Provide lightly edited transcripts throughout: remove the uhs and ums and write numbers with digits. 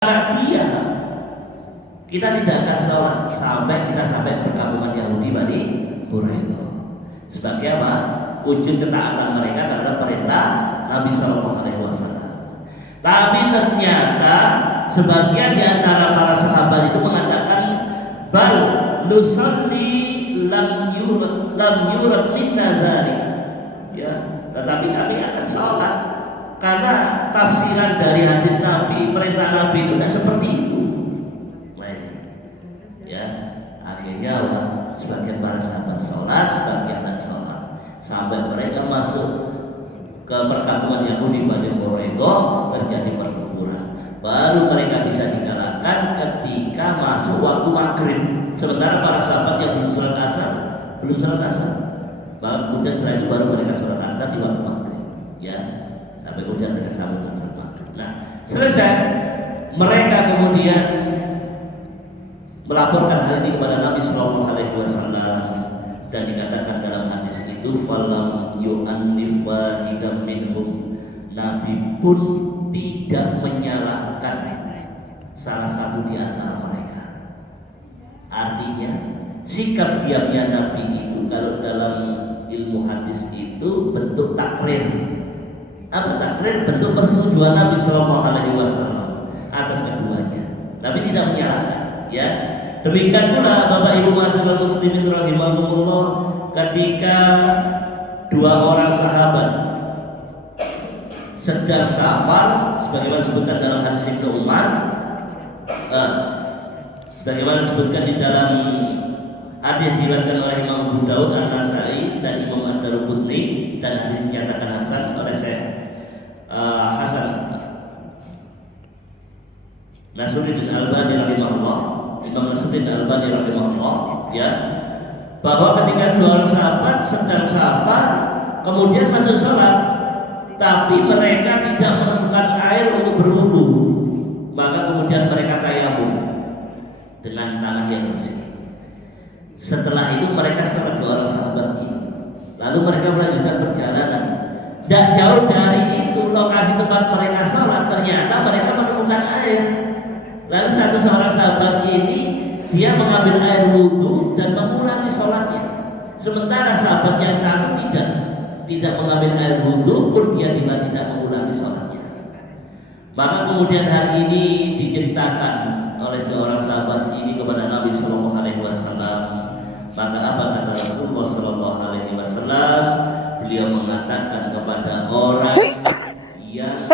dia kita tidak akan sholat sampai kita sampai perkampungan Yahudi Bani Quraidah. Sebagai apa? Wujud ketaatan mereka terhadap perintah Nabi Shallallahu Alaihi Wasallam. Tapi ternyata sebagian di antara para sahabat itu mengatakan bal nusalli lam yurad minna dzalik. Ya, tetapi kami akan sholat karena tafsiran dari hadis Nabi, perintah Nabi itu tidak seperti itu. Ya, akhirnya sebagian para sahabat sholat, sebagian tidak sholat, sampai mereka masuk ke perkampungan Yahudi Bani Quraidah, terjadi pertempuran. Baru mereka bisa dikalahkan ketika masuk waktu maghrib. Sementara para sahabat yang belum sholat asar, kemudian setelah itu baru mereka sholat asar di waktu maghrib. Ya, sampai kemudian mereka sambung sholat maghrib. Nah, selesai, mereka kemudian melaporkan hal ini kepada Nabi Sallallahu Alaihi Wasallam dan dikatakan dalam hadis itu falam yu'annif wahidan minhum, Nabi pun tidak menyalahkan salah satu di antara mereka. Artinya sikap diamnya Nabi itu kalau dalam ilmu hadis itu bentuk takrir. Apa takrir? Bentuk persetujuan Nabi Sallallahu Alaihi Wasallam atas keduanya. Nabi tidak menyalahkan. Ya, demikian pula Bapak Ibu Masyarakat Muslimin rahimahumullah, ketika dua orang sahabat sedang safar, sebagaimana disebutkan dalam hadis Ibnu Umar, sebagaimana disebutkan di dalam hadis diriwayatkan oleh Imam Abu Daud, An-Nasai dan Imam Ad-Darqutni, dan hadis dinyatakan hasan oleh Syekh Hasan Nasruddin Albani rahimahullah, Imam Nasruddin Albani rahimahullah, ya, bahwa ketika dua orang sahabat sedang safar kemudian masuk sholat, tapi mereka tidak menemukan air untuk berwudu, maka kemudian mereka tayamum dengan tanah yang bersih. Setelah itu mereka sholat dua orang sahabat ini, lalu mereka melanjutkan perjalanan. Tidak jauh dari itu lokasi tempat mereka sholat, ternyata mereka menemukan air. Lalu seorang sahabat ini dia mengambil air wudhu dan mengulangi sholatnya. Sementara sahabat yang satu tidak mengambil air wudhu pun dia juga tidak mengulangi sholatnya. Maka kemudian hal ini diceritakan oleh dua orang sahabat ini kepada Nabi Sallallahu Alaihi Wasallam. Maka apa kata Rasulullah Sallallahu Alaihi Wasallam? Beliau mengatakan kepada orang yang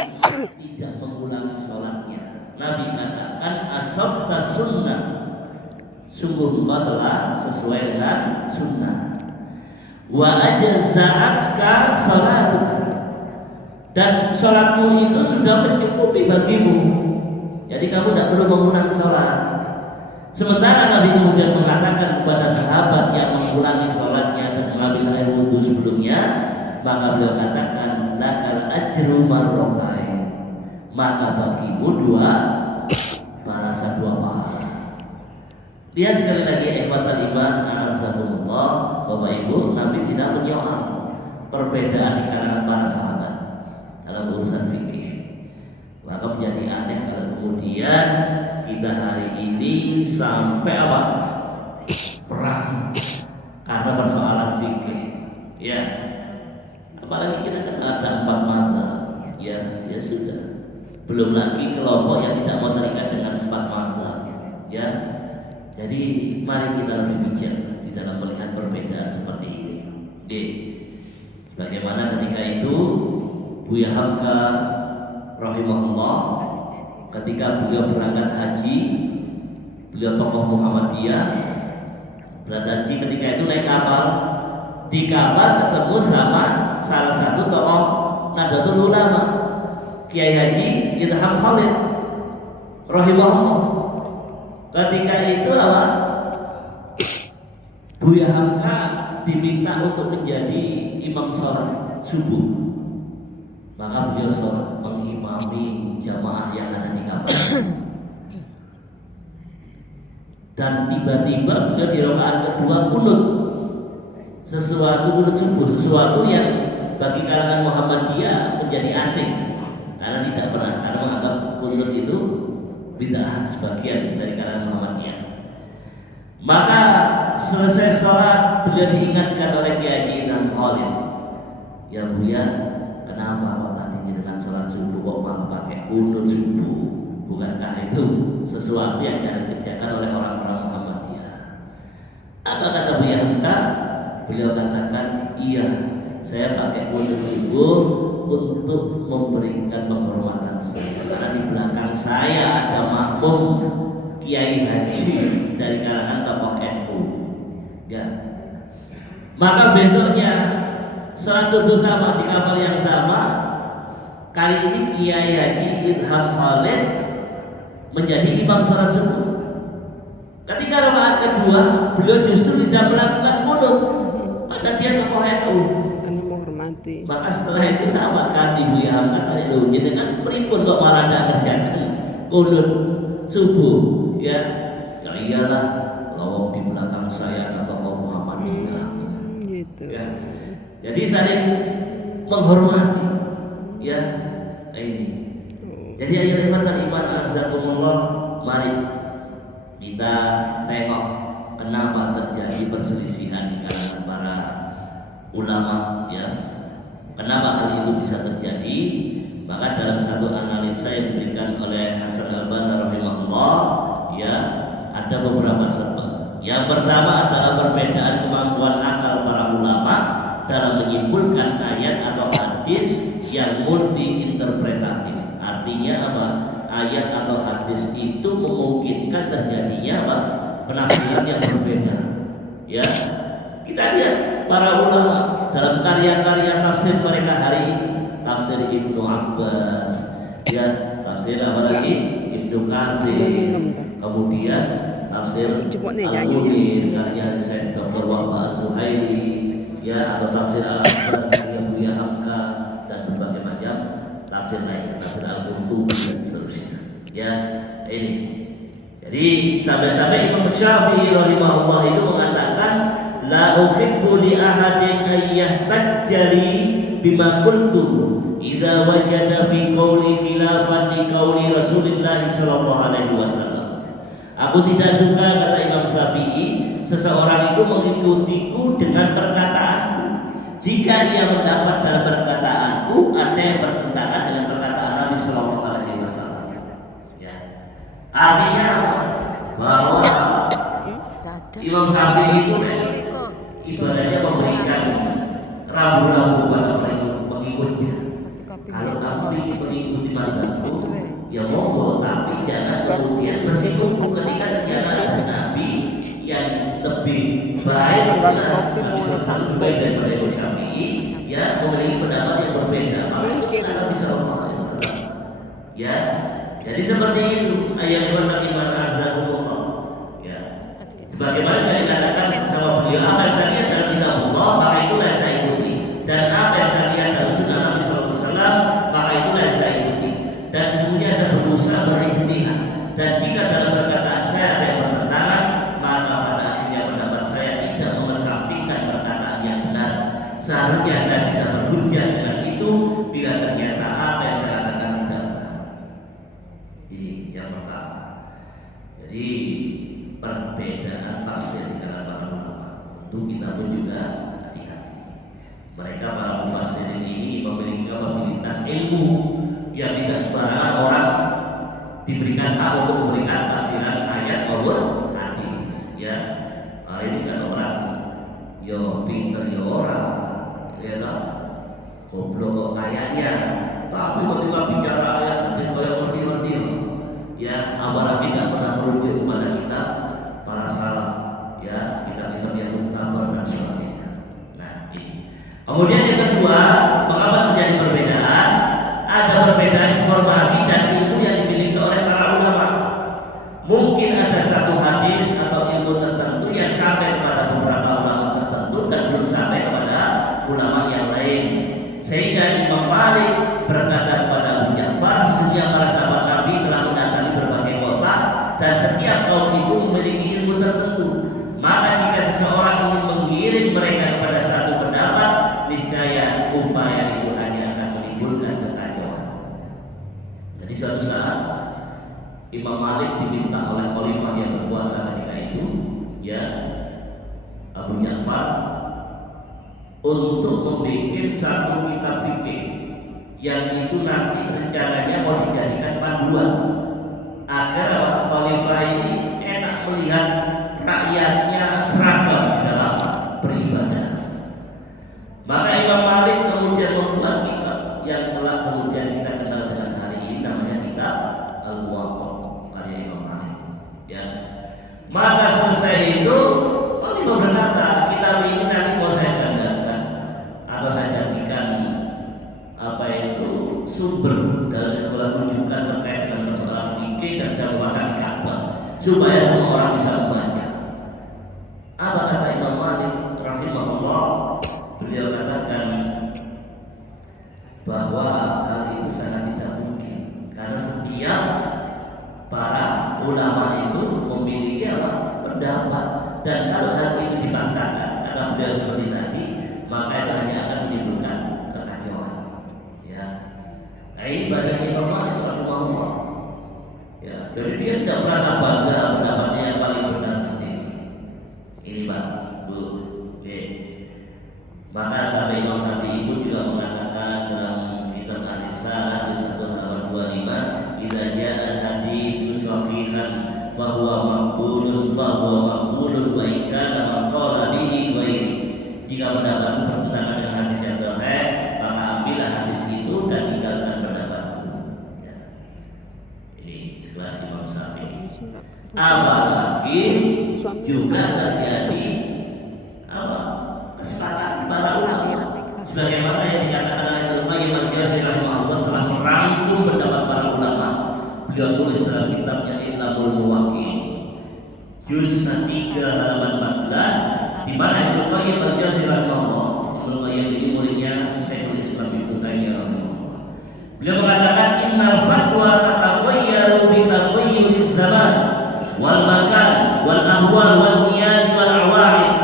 tidak mengulangi sholatnya, Nabi katakan asabta sunnah, sungguh engkau telah sesuai dengan sunnah. Wa ajza'atka salatuka, dan sholatmu itu sudah mencukupi bagimu. Jadi kamu tidak perlu mengulangi sholat. Sementara Nabi kemudian mengatakan kepada sahabat yang mengulangi sholatnya dan mengambil air wudhu sebelumnya, maka beliau katakan lakal ajru marrotain, maka bagimu dua balasan, dua pahala. Lihat sekali lagi ikhwatal iman a'azzahumullah, Bapak Ibu, Nabi tidak menyoal perbedaan di kalangan para sahabat dalam urusan fikih. Maka menjadi aneh kalau kemudian kita hari ini sampai apa? Perang karena persoalan fikih. Ya. Apalagi kita kan ada 4 mazhab. Ya sudah. Belum lagi kelompok yang tidak mau terikat dengan 4 mazhab. Ya. Jadi mari kita lebih bijak di dalam melihat perbedaan seperti ini. D. Bagaimana ketika itu Buya Hamka rahimahullah, ketika beliau berangkat haji, beliau tokoh Muhammadiyah, berangkat haji, ketika itu naik kapal. Di kapal ketemu sama salah satu tokoh Nahdlatul Ulama, Kiai Haji Idham Khalid rahimahullah. Ketika itu apa? Buya Hamka diminta untuk menjadi imam sholat subuh. Maka beliau sholat mengimami jamaah yang ada di kapal. Dan tiba-tiba beliau di rakaat kedua kunut, kunut subuh, sesuatu yang bagi kalangan Muhammadiyah menjadi asing karena tidak pernah, karena menganggap kunut itu bid'ah sebagian dari kalangan Muhammadiyah. Maka selesai sholat beliau diingatkan oleh Kiai Idham Khalid, ya Buya, kenapa Pak tadi dengan sholat subuh kok malah pakai kunut subuh? Bukankah itu sesuatu yang jarang dikerjakan oleh orang-orang Muhammadiyah? Apa kata Buya Hamka? Beliau katakan, iya, saya pakai kunut subuh untuk memberikan penghormatan saya, karena di belakang saya ada makmum Kiai Haji dari kalangan tokoh NU. Ya. Maka besoknya sholat subuh sama di kapal yang sama. Kali ini Kiai Haji Idham Khalid menjadi imam sholat subuh. Ketika rakaat kedua, beliau justru tidak melakukan kunut, maka dia tokoh NU. Menghormati. Maka setelah itu sahabat ganti Buya Hamka tadi dulu, dengan pripun kok malah tidak kerjakan kunut subuh? Ya iyalah, lawang di belakang saya ada tokoh Muhammadiyah. Gitu. Ya. Jadi saling menghormati. Ya, ini. Jadi ayat iman azakumullah, mari kita tengok kenapa terjadi perselisihan di kalangan para ulama, ya. Kenapa hal itu bisa terjadi? Maka dalam satu analisa yang diberikan oleh Hasan Al-Banna rahimahullah, ya, ada beberapa sebab. Yang pertama adalah perbedaan kemampuan akal para ulama dalam menyimpulkan ayat atau hadis yang multi interpretatif. Artinya apa? Ayat atau hadis itu memungkinkan terjadinya apa? Penafsiran yang berbeda. Ya, kita lihat para ulama dalam karya-karya tafsir mereka hari ini. Tafsir Ibnu Abbas, ya, tafsir apa lagi? Ibnu Katsir, kemudian tafsir Al-Munir karya Syekh Dr. Wahbah Az-Zuhaili, ya, atau tafsir Al-Asr karya Buya Hamka, dan berbagai macam tafsir lain, tafsir Al-Qurtubi dan seterusnya. Ya, ini. Jadi sampai-sampai Imam Syafi'i rahimahullah itu mengatakan, la uhibbu li ahadin ayyahtajjali bima qultu idza wajada fi qawli khilafan li qawli Rasulillah sallallahu alaihi wasallam. Aku tidak suka, kata Imam Syafi'i, seseorang itu mengikutiku dengan perkataanku jika ia mendapat dalam perkataanku ada yang bertentangan dengan perkataan Nabi sallallahu alaihi wasallam. Ya. Artinya bahwa Imam Syafi'i itu ibaratnya memberikan rambu-rambu pada pengikutnya. Kalau kamu ingin mengikuti mazhabku, ya monggo, tapi jangan kemudian bersikukuh ketika ternyata ada Nabi yang lebih baik, jelas Nabi SAW lebih baik daripada Imam Syafi'i, ya, memiliki pendapat yang berbeda. Maka kita bisa memahami. Ya, jadi seperti itu ayat iman azakumullah. Ya, sebagaimana yang dikatakan kalau beliau apa yang saya lihat dalam kitab Allah, maka itulah yang saya ikuti, dan apa yang saya lihat dalam sunnah Nabi SAW, maka itulah yang saya ikuti. Dan sesungguhnya saya berusaha berijtihad, dan jika dalam perkataan saya ada yang bertentangan, maka pada akhirnya pendapat saya tidak mengesampingkan perkataan yang benar. Seharusnya saya bisa berhujjah dengan itu bila ternyata apa yang saya katakan tidak benar. Ini yang pertama. Jadi perbedaan tafsir di kalangan para ulama, tentu kita pun juga hati-hati. Mereka para mufassirin ini memiliki kapabilitas ilmu yang tidak sembarangan orang diberikan hak untuk memberikan tafsiran ayat maupun hadis. Ya, ini kan orang yo pinter yo orang, ya tak, goblok kok kayaknya, tapi ketika bicara ayat hadis kau yang ngerti-ngerti, ya, apalagi tidak pernah merujuk kepada kita para salaf, ya, kita yang mutabar dan sebagainya. Nah, ini. Kemudian yang kedua, mengapa terjadi perbedaan? Ada perbedaan informasi dan ilmu yang dimiliki oleh para ulama. Mungkin ada satu hadis atau ilmu tertentu yang sampai kepada beberapa ulama tertentu dan belum sampai kepada ulama yang lain. Sehingga Imam Malik berkata kepada Abu Ja'far, sesungguhnya para sahabat Nabi telah mendatangi berbagai kota dan setiap kaum itu memiliki ilmu tertentu. Maka jika seseorang ingin mengirim mereka kepada satu pendapat, niscaya upaya itu hanya akan menimbulkan kekacauan. Jadi suatu saat Imam Malik Malik diminta oleh khalifah yang berkuasa ketika itu, ya, Abu Ja'far, untuk membuat satu kitab fikih yang itu nanti rencananya mau dijadikan panduan agar khalifah ini enak melihat rakyatnya seragam dalam beribadah. Maka Imam Malik kemudian membuat kitab yang telah kemudian kita kenal dengan hari ini, namanya kitab Al-Muwatta karya Imam Malik. Ya. Maka selesai itu, khalifah berkata, kitab ini nanti mau saya gandakan atau saya jadikan sumber dari sekolah rujukan terkait dengan persoalan fikih dan cara pasang Ka'bah supaya semua orang bisa membaca. Apa kata Imam Malik rahimahullah? Beliau katakan bahwa hal itu sangat tidak mungkin karena setiap para ulama itu memiliki pendapat, dan kalau hal itu dipaksakan kata beliau seperti tadi, maka itu hanya akan menimbulkan kekacauan. Ya, ini bahasa Imam Malik rahimahullah. Ya, jadi dia tidak merasa bangga pendapatnya yang paling benar sendiri. Ini Pak, Bu, maka sampai Imam Syafi'i pun juga mengatakan dalam kitab Ar-Risalah 1/25, "Idza ja'a hadits sahihan fa huwa maqbulun wa in kana man qala bihi ghairi." Jika pendapatmu bertentangan dengan hadis yang sahih, maka ambillah hadis itu dan tinggalkan pendapatmu. Ya. Ini sekelas Imam Syafi'i. Apalagi juga terjadi kesepakatan para ulama, sebagaimana yang dikatakan oleh Al-Qayyim Al-Jawziyah rahimahullah setelah merangkum pendapat para ulama. Beliau tulis dalam kitabnya Ilamul Muwaqqi'in juz 3 halaman 14, di mana Al-Qayyim Al-Jawziyah rahimahullah, Al-Qayyim ini muridnya Syekhul Islam Ibnu Taimiyah rahimahullah. Beliau mengatakan innal fatwa tataqayyaru bi taghayyuriz zaman wal makan wal ahwal wal niyat wal awa'id.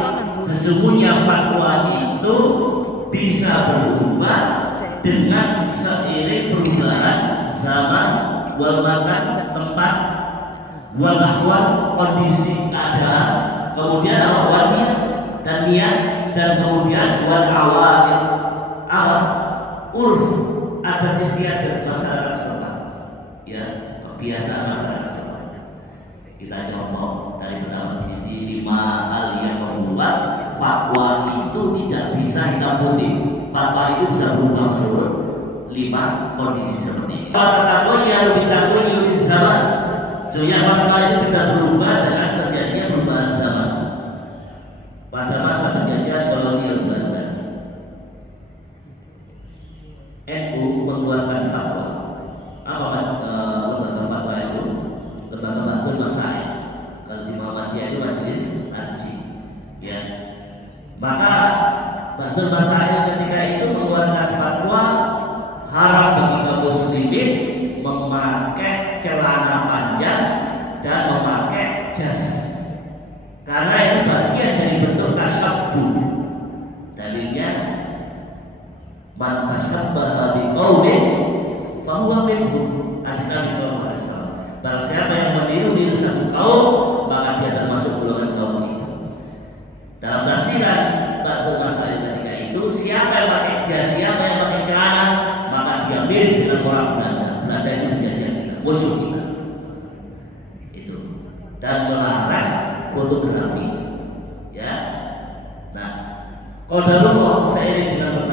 Sesungguhnya fatwa itu bisa berubah dengan seiring perubahan zaman, wal makan tempat, wal ahwal kondisi keadaan, kemudian wal niat dan niat, dan kemudian wal awa'id urf adat istiadat masyarakat setempat, ya, kebiasaan masyarakat setempat. Kita contoh dari pendapat ini 5 hal yang membuat fatwa itu tidak bisa hitam putih. Fatwa itu bisa berubah menurut 5 kondisi seperti ini. Fatwa yang lebih takut di zaman, sehingga fatwa itu bisa berubah dengan terjadinya perubahan zaman. Pada masa penjajahan kolonial Belanda, NU mengeluarkan fatwa. Apa lembaga fatwa itu? Lembaga Bahsul Masail. Kalau di Muhammadiyah itu majelis haji, ya. Maka Bahsul Masail ketika itu mengeluarkan fatwa haram bagi kaum muslimin memakai celana panjang dan memakai jas, karena itu bagian dari bentuk tasyabbuh. Dalilnya man tasabbaha biqaumin fahuwa minhum. Nabi sallallahu alaihi wasallam, barang siapa yang meniru satu kaum, maka dia termasuk golongan kaum itu. Dalam tafsiran Bahsul Masail ketika itu, siapa yang pakai jas, siapa yang pakai celana, maka dia mirip dengan orang Belanda. Belanda itu menjajah kita, musuh kita. Itu. Dan melarang fotografi. Ya. Nah, qadarullah seiring dengan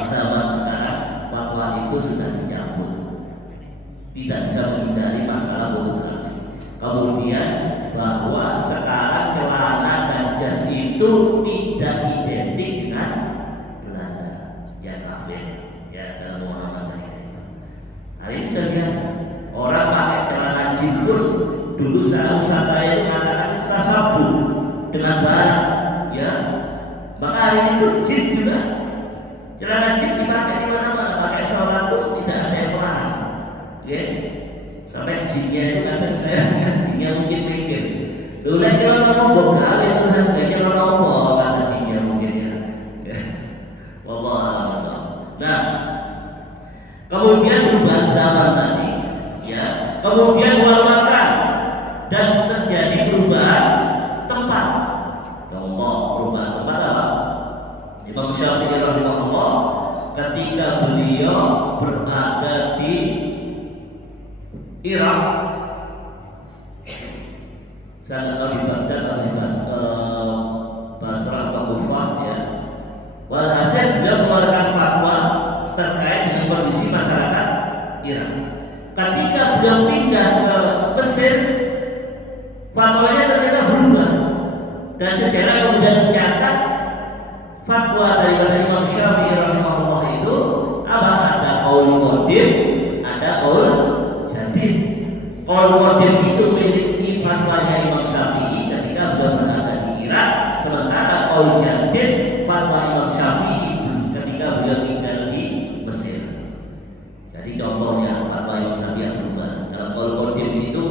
zaman sekarang, fatwa itu sudah dicabut. Tidak bisa menghindari masalah fotografi. Kemudian bahwa sekarang celana dan jas itu tidak identik dengan Belanda, ya kafir, ya dalam pemahaman mereka itu. Hari ini sudah biasa. Orang pakai celana jin pun dulu ustaz saya itu mengatakan itu tasabuh dengan barat, ya. Maka hari ini pun jin juga, celana jin dipakai di mana-mana, pakai sholat pun tidak ada yang melarang, ya. Sampai jinnya itu kadang saya dengan jinnya mungkin mikir, dulu kalau ngomong gawe itu harganya kalau kata jinnya mungkin ya. Wallahu a'lam. Nah, kemudian perubahan zaman tadi, ya. Kemudian wal saya nggak tahu di Baghdad atau di Basrah atau Kufah ya. Walhasil beliau mengeluarkan fatwa terkait dengan kondisi masyarakat Irak. Ketika beliau pindah ke Mesir, fatwanya ternyata berubah, dan sejarah kemudian mencatat fatwa daripada Imam Syafi'i rahimahullah itu apa? Ada qaul qadim, ada qaul jadid. Qaul qadim itu memiliki fatwanya Imam Syafi'i ketika beliau berada di Irak, sementara qaul jadid fatwa Imam Syafi'i ketika beliau tinggal di Mesir. Jadi contohnya fatwa Imam Syafi'i yang berubah. Dalam qaul qadim itu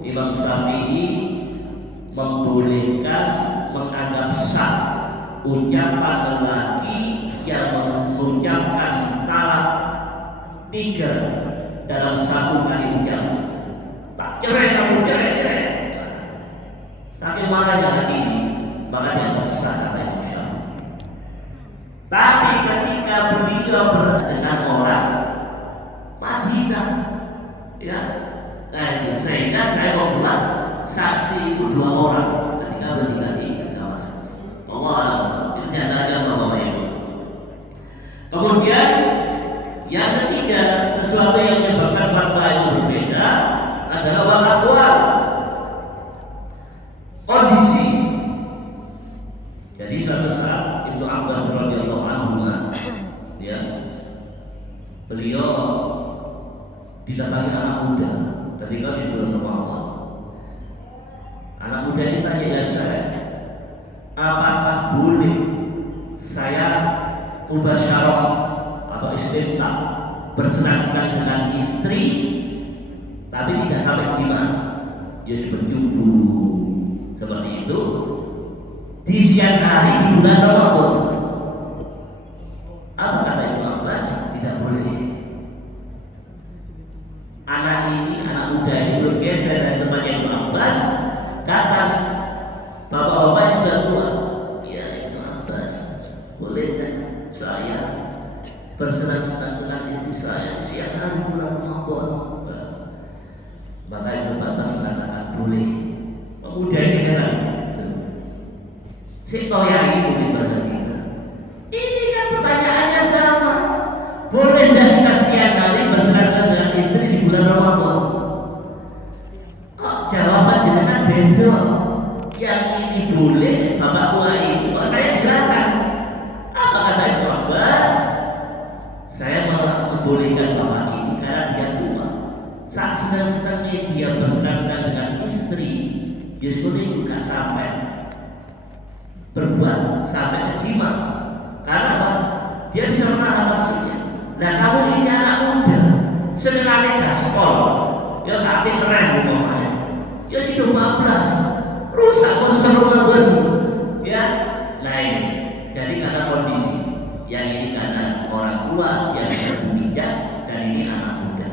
Imam Syafi'i membolehkan menganggap sah ucapan lelaki yang mengucapkan talak 3 dalam satu kali ucapan. Tak cerai kamu, cerai. Tapi marahnya hati ini, maka dia tersah kata Imam Syafi'i. Tapi ketika beliau dengan orang Madinah, ya, nah itu sehingga saya mau pulang, saksi itu 2 orang ketika bertinggal di Damaskus. Allah itu nyatakan bahwa itu. Kemudian yang ketiga, sesuatu yang menyebabkan fatwa itu berbeda adalah wal-ahwal, kondisi. Jadi suatu saat Ibnu Abbas radhiyallahu anhu, ya, beliau didatangi anak muda ketika di bulan Ramadan. Anak muda ini tanya, ya saya, apakah boleh saya mubasyarah atau istimta, bersenang-senang dengan istri tapi tidak sampai jima, ya berjumpa seperti itu di siang hari di bulan Ramadan? Apa kata Ibnu Abbas? Tidak boleh. Anak muda ini bergeser dari tempatnya Ibnu Abbas, kata bapak-bapak yang sudah tua, ya Ibnu Abbas, bolehkah saya bersenang-senang dengan istri saya siang hari bulan Ramadan? Maka Ibnu Abbas mengatakan boleh. Pemuda ini heran, si toya ini dibahas kita. Ini kan pertanyaannya sama. Boleh tidak kita siang hari bersenang-senang dengan istri di bulan Ramadan? Kok jawaban jenengan beda? Yang ini boleh, bapak tua ini, kok saya dilarang? Apa kata Ibnu Abbas? Saya membolehkan bapak ini karena dia tua. Saat senang-senangnya dia bersenang-senang dengan istri, justru ini bukan sampai berbuat sampai ke jima. Karena apa? Dia bisa menahan nafsunya. Nah, kamu ini anak muda, senengane gaspol, ya hati keren ngomongnya. Ya si 12, rusak konsep Ramadan, ya. Nah ini, jadi karena kondisi, yang ini karena orang tua yang bijak, dan ini anak muda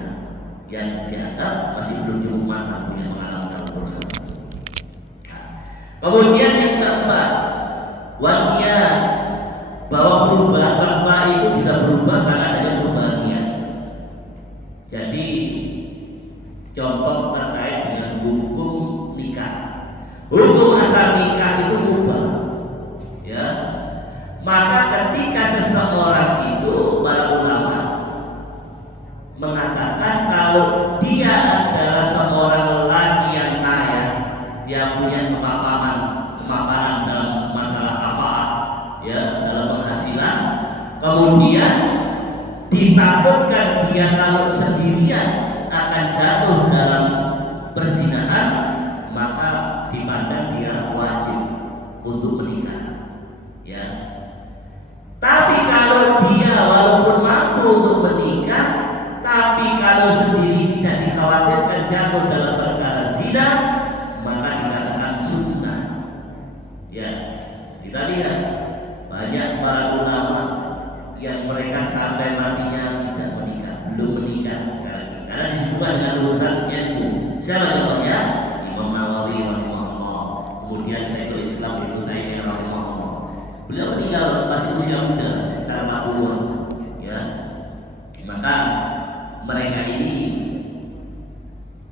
yang dianggap masih belum cukup matang punya pengalaman dalam urusan. Kemudian yang keempat, wakiyah, bahwa perubahan fatwa itu bisa berubah karena adanya perubahan niat. Jadi contoh terkait dengan hukum nikah. Hukum asal nikah itu berubah, ya. Maka ketika seseorang itu, para ulama mengatakan kalau dia adalah seorang lelaki yang kaya, dia punya kemapanan dalam masalah kafaah, ya, dalam penghasilan, kemudian ditakutkan dia kalau sendirian akan jatuh dalam perzinahan, maka dipandang dia wajib untuk menikah, ya. Tapi kalau dia walaupun mampu untuk menikah, tapi kalau sendiri tidak dikhawatirkan jatuh dalam perkara zina, maka dikatakan sunnah. Ya, kita lihat banyak para ulama yang mereka sampai matinya tidak menikah, belum menikah sekali, karena disebutkan dengan urusan ilmu. Siapa contohnya? Imam Nawawi rahimahullah, kemudian Syekhul Islam Ibnu Taimiyah rahimahullah. Beliau meninggal masih usia muda, sekitar 40-an, ya. Maka mereka ini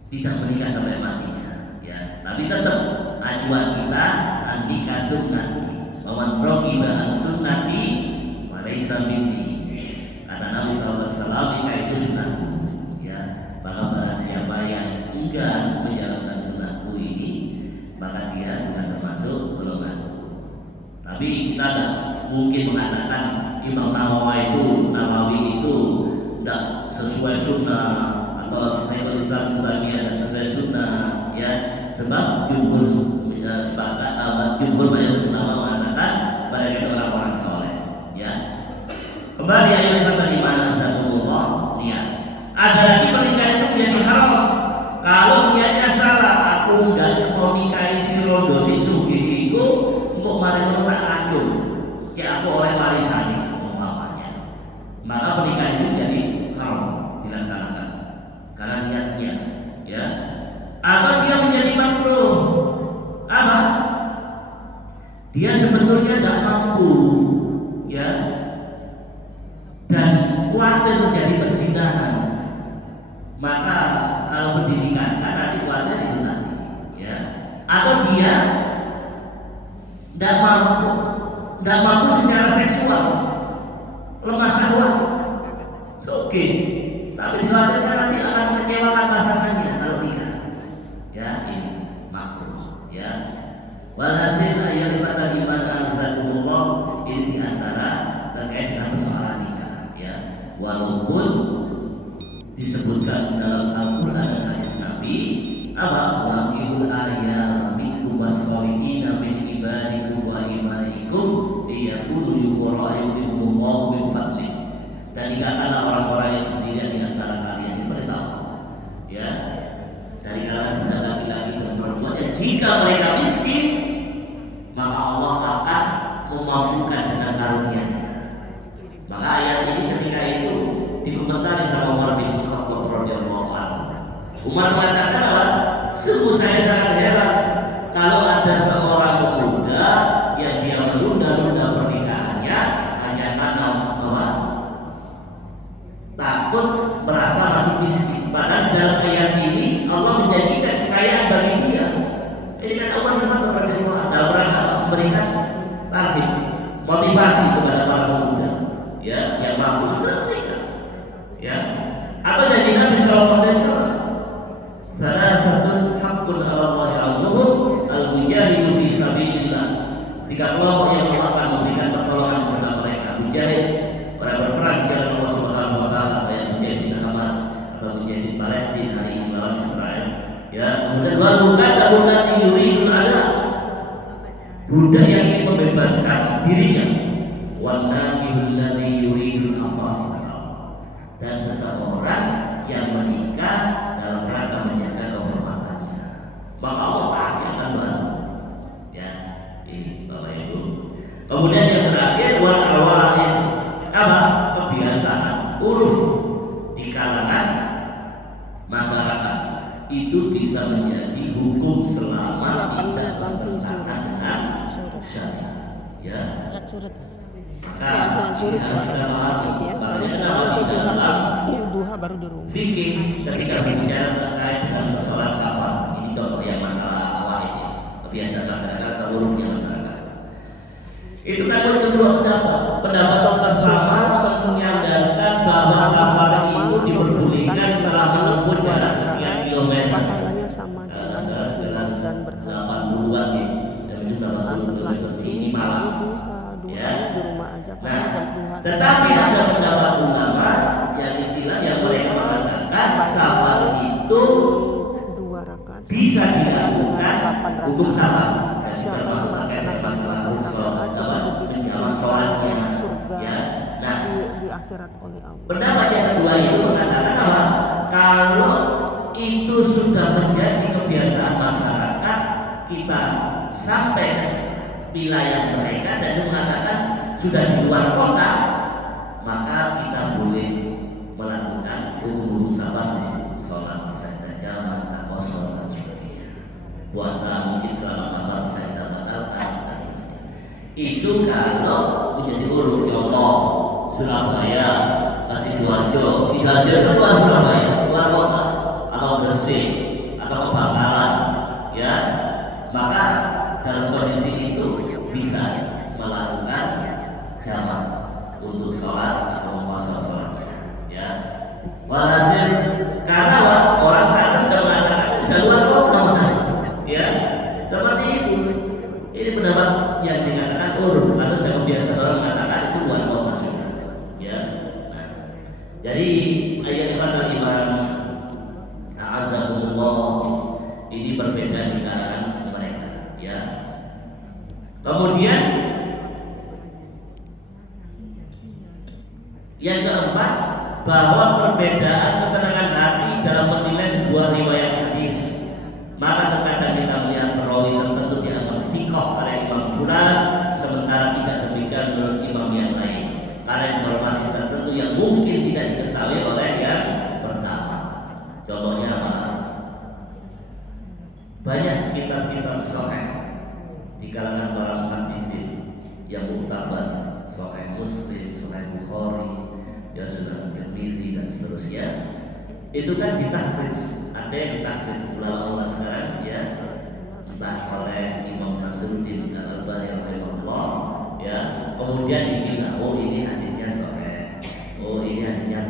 tidak menikah sampai matinya. Ya, tapi tetap ajuan kita andika sunnati. Waman rokiba an sunnati walaysa minni. Kata Nabi SAW, jika itu sunnahku, ya, maka barang siapa yang enggan menjalankan sunnahku ini, maka dia bukan termasuk golonganku. Tapi kita tidak mungkin mengatakan Imam Nawawi itu tidak sesuai sunnah, atau Syekhul Islam Taimiyah tidak sesuai sunnah, ya, sebab jumhur mayoritas ulama mengatakan mereka itu orang-orang soleh, ya. Kembali ayat kata iman azzakumullah, niat. Ada lagi pernikahan itu menjadi haram kalau niatnya salah. Aku tidak mau nikahi si rondo si sugih itu untuk mari menolak racun, ya aku oleh warisan umpamanya, maka pernikahan itu menjadi haram dilaksanakan karena niatnya, ya. Atau dia menjadi makruh, apa? Dia sebetulnya tidak mampu, ya, dan khawatir terjadi perzinahan, maka kalau pendidikan kan nanti khawatir itu tadi, ya. Atau dia tidak mampu secara seksual, lemah syahwat, oke. Tapi dikhawatirkan nanti akan mengecewakan pasangannya kalau nikah, ya, ini makruh, ya. Walhasil ayat kata iman azzakumullah ini diantara terkait dengan persoalan nikah, ya. Walaupun disebutkan dalam Al-Quran dan hadis Nabi, apa? Waqihul ayam minkum wasolihina min ibadikum wa imanikum liyakunu yuqra'ayukumullahu min fadlih. Dan dikatakanlah orang-orang yang sendirian di antara kalian diberitahu, ya, dari kalangan laki-laki dan perempuan, jika mereka miskin, maka Allah akan memampukan dengan karunia-Nya. Maka ayat ini ketika itu dikomentari sama Umar bin Khattab radhiyallahu anhu. Umar mengatakan apa? Sungguh saya sangat heran kalau ada seorang pemuda yang dia menunda-nunda pernikahannya hanya karena apa? Takut merasa masih miskin. Padahal dalam ayat ini Allah menjanjikan kekayaan bagi dia. Ini kata Umar bin Khattab radhiyallahu anhu dalam rangka memberikan target, motivasi kepada para pemuda, ya, yang mampu sudah menikah, ya. Atau janji Nabi sallallahu alaihi wasallam, salasatun haqqun 'ala Allahi 'abduhum al-mujahidu fi sabilillah. Tiga kelompok yang Allah akan memberikan pertolongan kepada mereka: mujahid, orang berperang di jalan Allah Subhanahu wa taala, yang mujahid di Hamas atau mujahid di Palestina hari ini melawan Israel, ya. Kemudian wal mukadzabun yuridun ada budak yang ingin membebaskan dirinya, wan nakihul ladzi yuridul afaf, dan seseorang yang menikah dalam rangka menjaga kehormatannya, maka Allah pasti akan bantu, ya. Ini Bapak Ibu. Kemudian yang terakhir wal awaid, apa? Kebiasaan uruf di kalangan masyarakat itu bisa menjadi hukum selama tidak bertentangan dengan syariat, ya. Fikih ketika berbicara terkait dengan persoalan safar, ini contoh yang masalah awal ini, kebiasaan masyarakat atau urufnya masyarakat. Itu kan kedua pendapat pertama menyandarkan bahwa safar itu diperbolehkan setelah menempuh jarak sekian kilometer, sekitar 80-an ya, dan itu 80 kilometer sini malam, ya. Nah, tetapi ada pendapat ulama yang istilah yang mereka mengatakan safar itu bisa dilakukan hukum safar, termasuk terkait masalah menjawab sholatnya, ya. Nah, pendapat yang kedua itu mengatakan apa? Kalau itu sudah menjadi kebiasaan masyarakat, kita sampai wilayah mereka dan itu mengatakan sudah di luar kota, maka kita boleh melakukan hukum safar di situ. Sholat bisa kita jamak, kita kosong dan sebagainya. Puasa mungkin selama safar bisa kita batalkan. Itu kalau menjadi uruf. Contoh Surabaya, Sidoarjo itu luar Surabaya, luar kota, atau Gresik atau Bangkalan, ya. kondisi itu bisa melakukan jamak untuk sholat atau puasa sholatnya, ya. Walhasil karena orang sana sudah mengatakan sudah luar kota, Mas, ya, seperti itu. Ini pendapat yang dikatakan uruf, atau sudah kebiasaan orang mengatakan itu luar kota sudah, ya. Nah, jadi ayat kata iman A'azzahumullah ini berbeda di kalangan mereka, ya. Kemudian yang keempat, bahwa perbedaan ketenangan hati dalam menilai sebuah riwayat hadis, maka terkadang kita melihat perawi tertentu dianggap sikoh oleh Imam Fulan, sementara tidak demikian menurut imam yang lain, karena informasi tertentu yang mungkin tidak diketahui oleh yang pertama. Contohnya apa? Banyak kitab-kitab sahih di kalangan para muhaddisin yang muktabar, Sahih Muslim, Sahih Bukhari, ya Sunan Tirmidzi dan seterusnya, itu kan ditafsir, ada yang ditafsir ulama